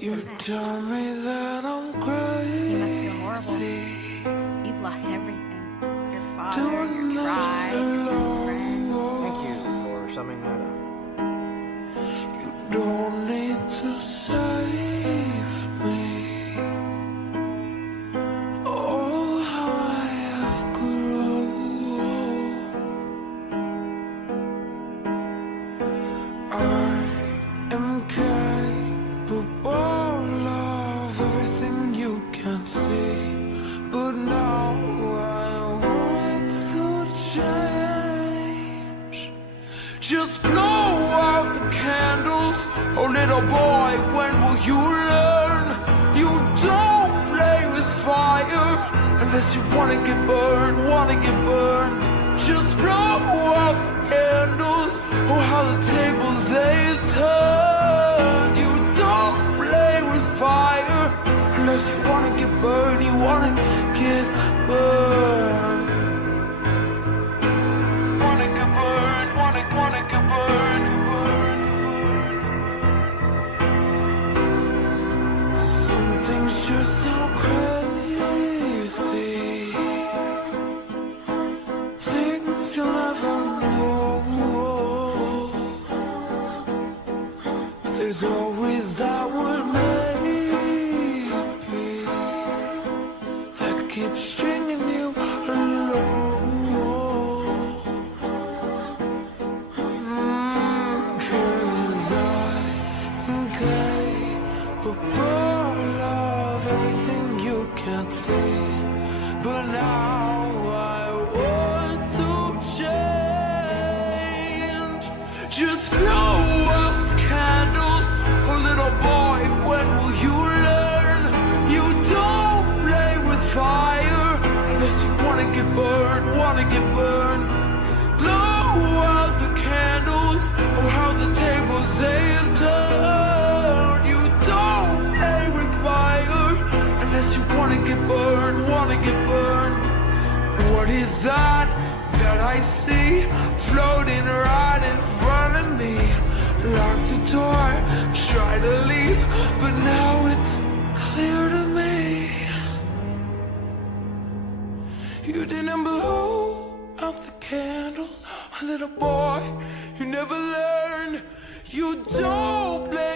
It's a mess. Tell me that I'm crazy. You must feel horrible. You've lost everything. Your father, your tribe, your best friend. Thank you for summing that up. You don't need to save me. Oh, how I have grown. I am capable of everything you can see, but now I want to change. Just blow out the candles, oh little boy, when will you learn? You don't play with fire unless you wanna get burned, Just blow out the candles, oh how the tables they turn. You don't play with fire unless you wanna get burned, wanna get burned. Some things just sound crazy, things you'll never know. There's always that word maybe that keeps stringing you along. Cause I'm capable of everything you can't see, but now I want to change. Just blow out the candles, oh little boy, when will you learn? You don't play with fire unless you wanna get burned, Blow out the candles, oh how the tables they turn. You don't play with fire unless you wanna get burned, What is that I see floating right in front of me? Lock the door, try to leave, but now it's clear to me. You didn't blow out the candles, little boy, you never learned. You don't play